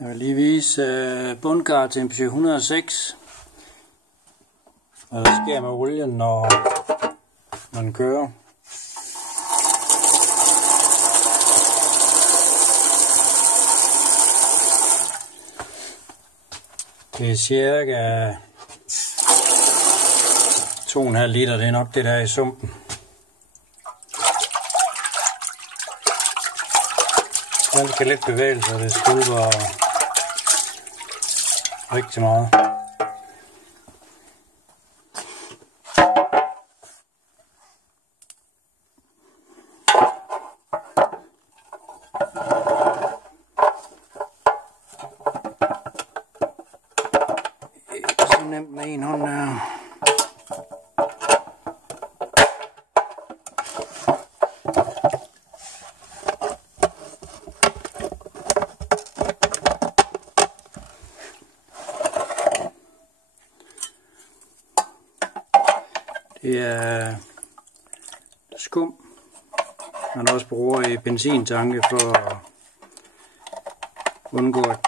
Jeg vil lige vise bundgard til MPC 106. Hvad der sker med olien, når man kører. Det er cirka 2,5 liter, det er nok det der i sumpen. Ganske lidt bevægelse, og det skvulper rigtig meget. Ikke så nemt med en hånd der. Det er skum, man også bruger i benzintanke for at undgå, at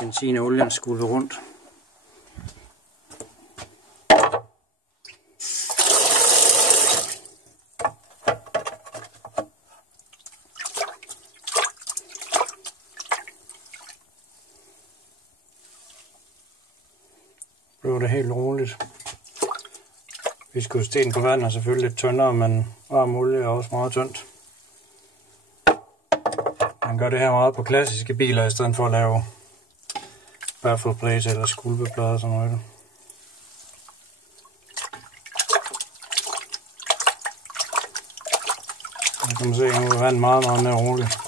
benzin og olien skvulper rundt. Prøv det helt roligt. Viskositeten på vandet er selvfølgelig lidt tyndere, men varm olie er også meget tyndt. Man gør det her meget på klassiske biler, i stedet for at lave baffle plate eller skvulpeplader og sådan noget. Så kan man se, at nu er vandet meget mere roligt.